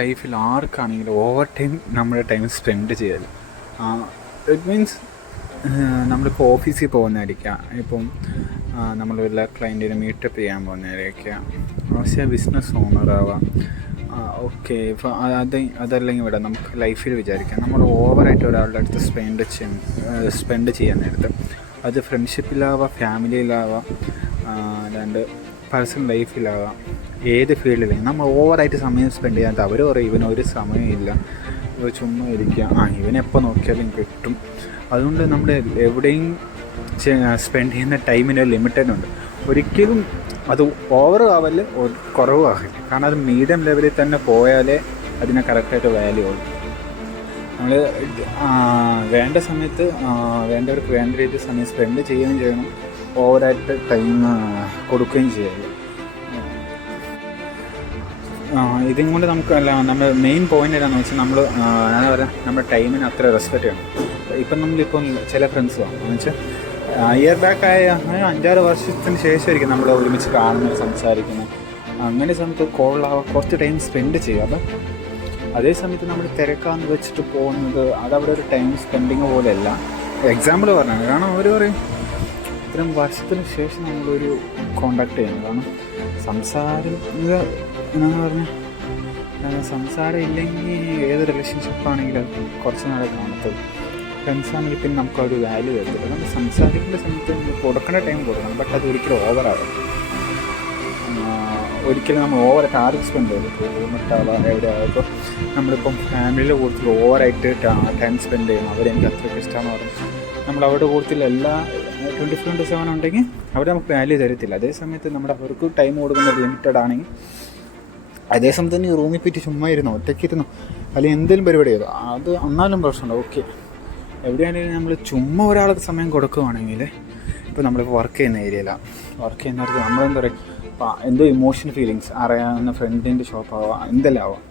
ലൈഫിൽ ആർക്കാണെങ്കിലും over time നമ്മുടെ time spend ചെയ്യൽ. ഇറ്റ് മീൻസ് നമ്മളിപ്പോൾ ഓഫീസിൽ പോകുന്നതായിരിക്കാം, ഇപ്പം നമ്മൾ വല്ല ക്ലയൻറ്റിനെ മീറ്റപ്പ് ചെയ്യാൻ പോകുന്നതായിരിക്കാം, പക്ഷേ ബിസിനസ് ഓണറാവാം. ഓക്കെ, ഇപ്പോൾ അതല്ലെങ്കിൽ ഇവിടെ നമുക്ക് ലൈഫിൽ വിചാരിക്കാം നമ്മൾ ഓവറായിട്ട് ഒരാളുടെ അടുത്ത് സ്പെൻഡ് ചെയ്യാൻ നേരത്ത്, അത് ഫ്രണ്ട്ഷിപ്പിലാവാം, ഫാമിലിയിലാവാം, അല്ലാണ്ട് പേഴ്സണൽ ലൈഫിലാവാം, ഏത് ഫീൽഡിലും നമ്മൾ ഓവറായിട്ട് സമയം സ്പെൻഡ് ചെയ്യാത്ത അവർ പറയും ഇവനൊരു സമയമില്ല, ഇവ ചുമ്മാ ഇരിക്കുക, ഇവനെപ്പോൾ നോക്കിയാലും കിട്ടും. അതുകൊണ്ട് നമ്മൾ എവിടെയും സ്പെൻഡ് ചെയ്യുന്ന ടൈമിന് ലിമിറ്റഡ് ഉണ്ട്. ഒരിക്കലും അത് ഓവർ ആവല്, കുറവും ആകില്ല. കാരണം അത് മീഡിയം ലെവലിൽ തന്നെ പോയാലേ അതിനെ കറക്റ്റായിട്ട് വാല്യൂ ഉള്ളൂ. നമ്മൾ വേണ്ട സമയത്ത് വേണ്ടവർക്ക് വേണ്ട രീതിയിൽ സമയം സ്പെൻഡ് ചെയ്യുകയും ചെയ്യണം, ഓവറായിട്ട് ടൈം കൊടുക്കുകയും ചെയ്യണം. ഇതും കൊണ്ട് നമുക്ക് നമ്മുടെ മെയിൻ പോയിൻ്റ് എന്താണെന്ന് വെച്ചാൽ നമ്മൾ എന്താ പറയുക, നമ്മുടെ ടൈമിന് അത്ര റെസ്പെക്റ്റ് ചെയ്യണം. ഇപ്പം നമ്മളിപ്പം ചില ഫ്രണ്ട്സ് എന്ന് വെച്ചാൽ ഇയർ ബാക്ക് ആയ 5-6 വർഷത്തിന് ശേഷമായിരിക്കും നമ്മൾ ഒരുമിച്ച് കാണുന്നത്, സംസാരിക്കുന്നത്. അങ്ങനെ സമയത്ത് കുറച്ച് ടൈം സ്പെൻഡ് ചെയ്യുക. അപ്പം അതേ സമയത്ത് നമ്മൾ തിരക്കാന്ന് വെച്ചിട്ട് പോകുന്നത് അതവിടെ ഒരു ടൈം സ്പെൻഡിങ് പോലെയല്ല. എക്സാമ്പിൾ പറഞ്ഞാണ്, കാരണം അവർ പറയും ഇത്രയും വർഷത്തിന് ശേഷം നമ്മളൊരു കോണ്ടാക്ട് ചെയ്യണം. കാരണം സംസാരം എന്നാന്ന് പറഞ്ഞാൽ സംസാരം ഇല്ലെങ്കിൽ ഏത് റിലേഷൻഷിപ്പാണെങ്കിലും അത് കുറച്ച് നാളെ കാണത്തുള്ളൂ. ഫ്രണ്ട്സാണെങ്കിൽ പിന്നെ നമുക്ക് ഒരു വാല്യൂ തരത്തില്ല. നമ്മൾ സംസാരിക്കേണ്ട സമയത്ത് കൊടുക്കേണ്ട ടൈം കൊടുക്കണം, ബട്ട് അത് ഒരിക്കലും ഓവറാകും. ഒരിക്കലും നമ്മൾ ഓവറായിട്ട് ആരും സ്പെൻഡ് ചെയ്തിട്ട് മറ്റാവാം എവിടെയാകും. ഇപ്പോൾ നമ്മളിപ്പം ഫാമിലിയുടെ കൂടുതൽ ഓവറായിട്ട് ടൈം സ്പെൻഡ് ചെയ്യണം, അവരെനിക്ക് അത്രയ്ക്ക് ഇഷ്ടമാണെന്ന് പറയും. നമ്മൾ അവരുടെ കൂടുതൽ എല്ലാ 24/7 ഉണ്ടെങ്കിൽ അവർ നമുക്ക് വാല്യൂ തരത്തില്ല. അതേ സമയത്ത് നമ്മുടെ അവർക്ക് ടൈം കൊടുക്കുന്ന ലിമിറ്റഡ് ആണെങ്കിൽ, അതേ സമയത്ത് തന്നെ റൂമിൽ പോയിട്ട് ചുമ്മാ ഇരുന്നോ, ഒറ്റയ്ക്കിരുന്നോ, അല്ലെങ്കിൽ എന്തെങ്കിലും പരിപാടി ചെയ്തോ, അത് എന്നാലും പ്രശ്നമുണ്ടോ. ഓക്കെ, എവിടെയാണെങ്കിലും നമ്മൾ ചുമ്മാ ഒരാൾക്ക് സമയം കൊടുക്കുകയാണെങ്കിൽ, ഇപ്പോൾ നമ്മളിപ്പോൾ വർക്ക് ചെയ്യുന്ന ഏരിയയിലാണ്, വർക്ക് ചെയ്യുന്നവർക്ക് നമ്മളെന്താ പറയുക, എന്തോ ഇമോഷണൽ ഫീലിങ്സ് അറിയാവുന്ന ഫ്രണ്ടിൻ്റെ ഷോപ്പാവാം, എന്തെല്ലാം ആവാം,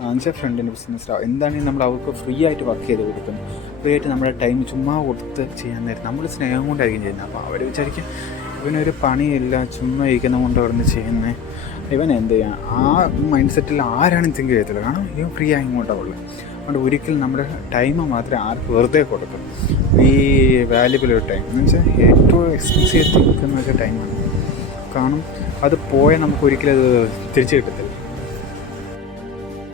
എന്നുവെച്ചാൽ ഫ്രണ്ടിൻ്റെ ബിസിനസ്സിലാവും, എന്താണെങ്കിൽ നമ്മൾ അവർക്ക് ഫ്രീ ആയിട്ട് വർക്ക് ചെയ്ത് കൊടുക്കുന്നു. ഫ്രീ ആയിട്ട് നമ്മുടെ ടൈം ചുമ്മാ കൊടുത്ത് ചെയ്യാൻ നേരം നമ്മൾ സ്നേഹം കൊണ്ടായിരിക്കും ചെയ്യുന്നത്. അപ്പോൾ അവർ വിചാരിക്കും ഇവനൊരു പണിയില്ല, ചുമ്മാ ഇരിക്കുന്ന കൊണ്ട് അവിടെ നിന്ന് ചെയ്യുന്നത്, ഇവൻ എന്ത് ചെയ്യാം, ആ മൈൻഡ് സെറ്റിൽ ആരാണ് തിങ്ക് ചെയ്യത്തില്ല. കാരണം ഇവൻ ഫ്രീ ആയി ഇങ്ങോട്ടാവുള്ളൂ. അതുകൊണ്ട് ഒരിക്കലും നമ്മുടെ ടൈം മാത്രമേ ആർക്ക് വെറുതെ കൊടുക്കും. ഈ വാല്യുബിൾ ഒരു ടൈം എന്ന് വെച്ചാൽ ഏറ്റവും എക്സ്പെൻസീവ് നിൽക്കുന്ന വെച്ചാൽ ടൈമാണ്. കാരണം അത് പോയാൽ നമുക്ക് ഒരിക്കലും അത് തിരിച്ചു കിട്ടത്തില്ല.